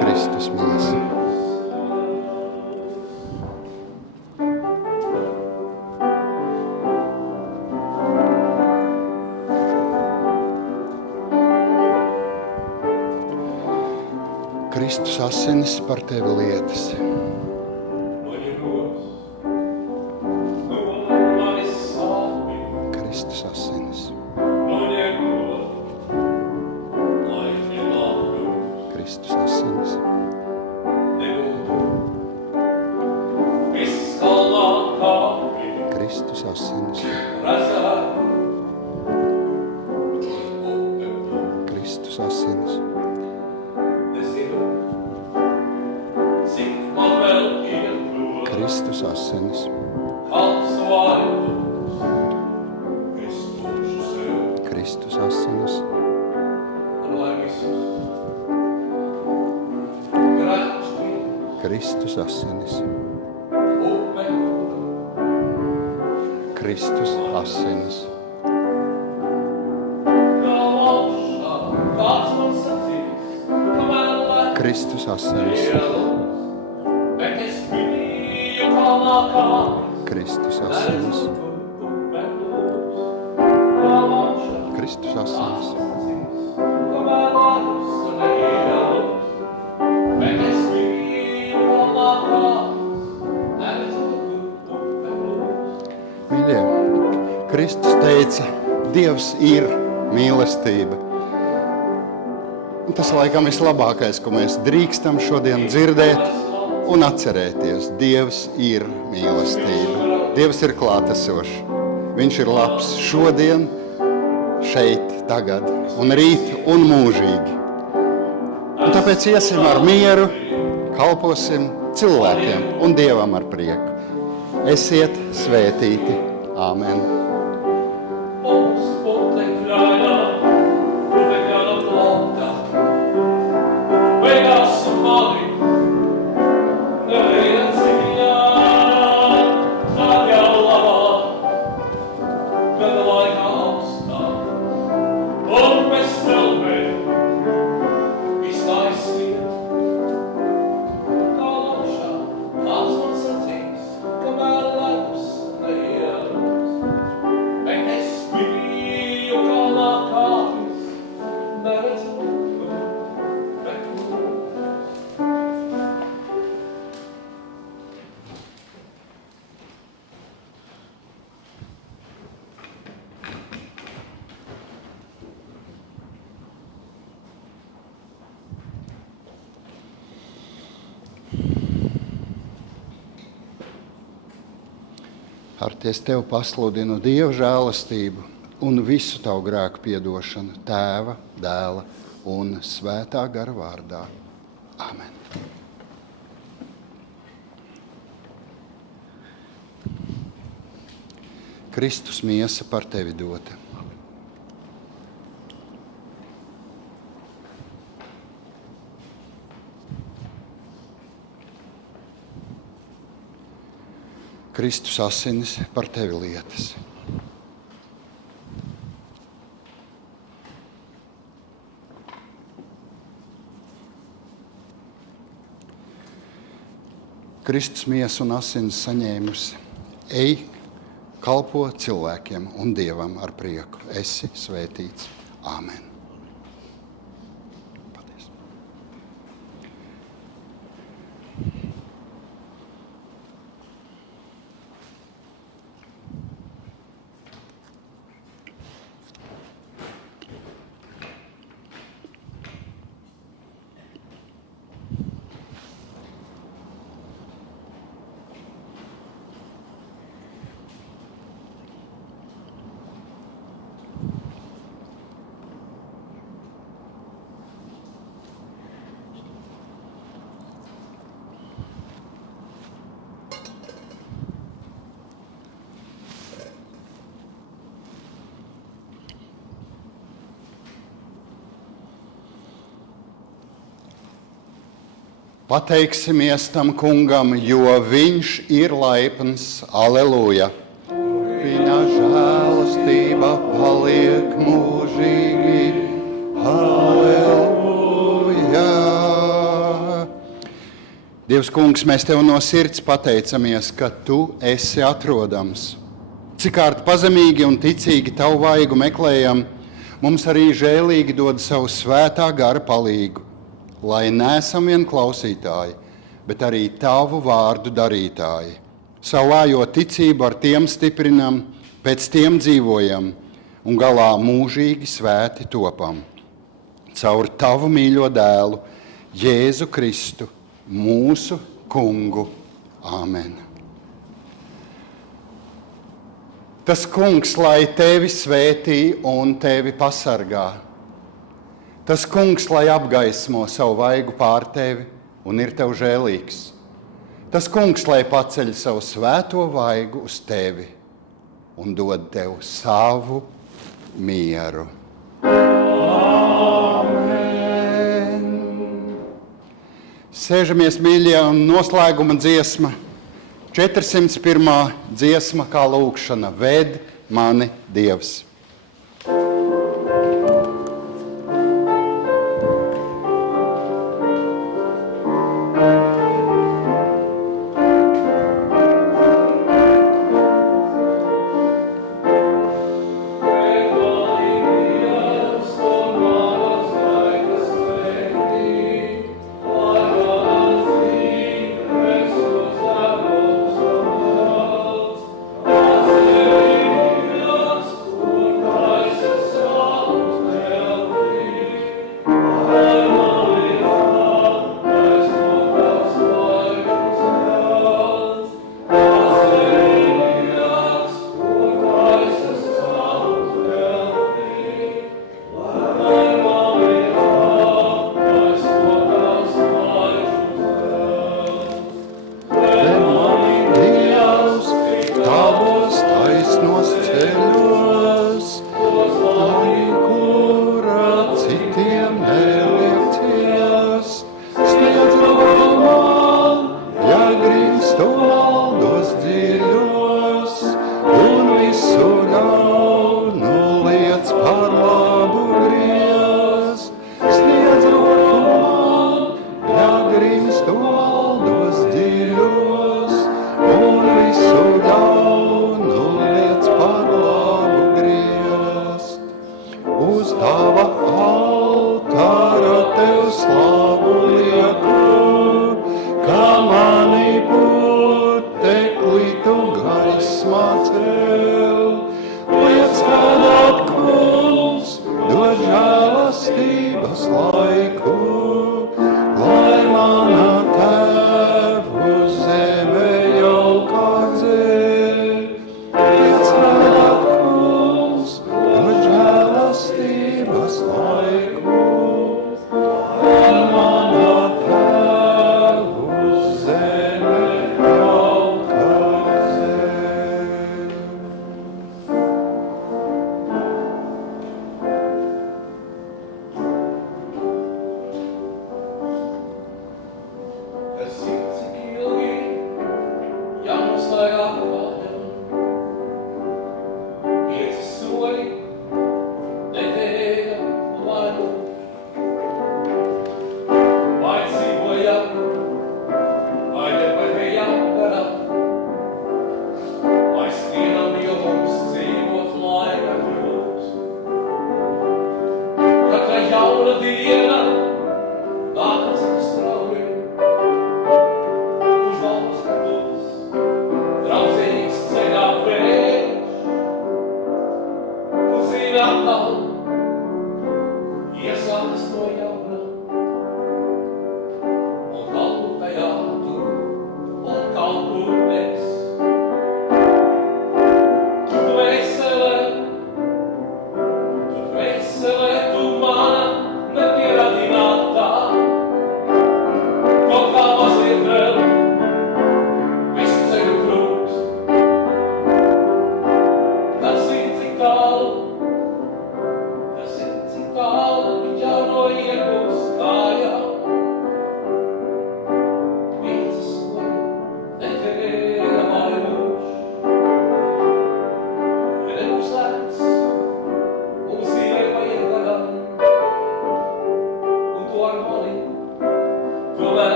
Kristus miesa. Kristus asinis par tevi lietas. Kristus asinis. Kristus asinis. Kristus asinis. Kristus asinis. Kristus asinis. Kristus asinis. Kristus asinis. Kristus asinis. Kristus asinis. Kristus asinis. Kristus asinis. Mīļie, Kristus teica, Dievs ir mīlestība. Un Un tas laikam vislabākais, ko mēs drīkstam šodien dzirdēt un atcerēties. Dievs ir mīlestība. Dievs ir klātesošs. Viņš ir labs šodien, šeit, tagad, un rīt, un mūžīgi. Un tāpēc iesim ar mieru, kalposim cilvēkiem un Dievam ar prieku. Esiet svētīti. Āmen. Es tev pasludinu Dieva žēlastību un visu tavu grēku piedošanu Tēva, Dēla un Svētā gara vārdā. Amen. Kristus miesa par tevi dota. Kristus asinis par tevi lietas. Kristus miesu un asinis saņēmusi. Ej, kalpo cilvēkiem un Dievam ar prieku. Esi svētīts. Āmen. Paldies. Pateiksimies tam kungam, jo viņš ir laipns. Aleluja! Viņa žēlastība paliek mūžīgi. Aleluja! Dievs kungs, mēs tev no sirds pateicamies, ka tu esi atrodams. Cik kārt pazemīgi un ticīgi tavu vaigu meklējam, mums arī žēlīgi dod savu svētā gara palīgu. Lai neesam vien klausītāji, bet arī tavu vārdu darītāji. Savu vājo ticību ar tiem stiprinam, pēc tiem dzīvojam un galā mūžīgi svēti topam. Caur tavu mīļo dēlu, Jēzu Kristu, mūsu kungu. Āmen. Tas kungs, lai tevi svētī un tevi pasargā. Tas kungs, lai apgaismo savu vaigu pār tevi un ir tev žēlīgs. Tas kungs, lai paceļ savu svēto vaigu uz tevi un dod tev savu mieru. Amen. Sēžamies, mīļie, un noslēguma dziesma. 401. dziesma kā lūkšana. Ved mani Dievs. Jesus.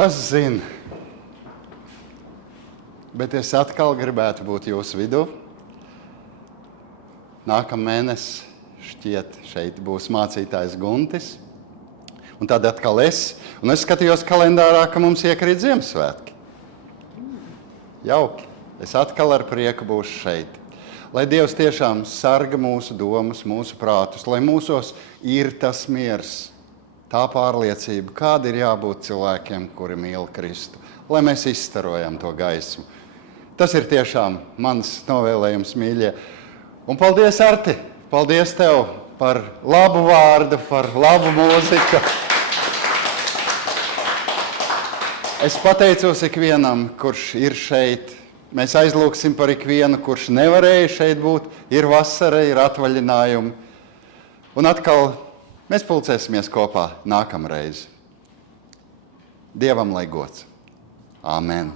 Kas zina? Bet es atkal gribētu būt jūsu vidū. Nākamēnes šķiet šeit būs mācītājs Guntis. Un tad atkal es. Un es skatījos kalendārā, ka mums iekrīt Ziemassvētki. Jauki. Es atkal ar prieku būšu šeit. Lai Dievs tiešām sarga mūsu domas, mūsu prātus, lai mūsos ir tas miers, tā pārliecība, kāda ir jābūt cilvēkiem, kuri mīl Kristu, lai mēs izstarojam to gaismu. Tas ir tiešām mans novēlējums, mīļie. Un paldies, Arti! Paldies tev par labu vārdu, par labu mūziku. Es pateicos ikvienam, kurš ir šeit. Mēs aizlūksim par ikvienu, kurš nevarēja šeit būt. Ir vasara, ir atvaļinājumi. Un atkal mēs pulcēsimies kopā nākamreiz. Dievam lai gods. Āmen.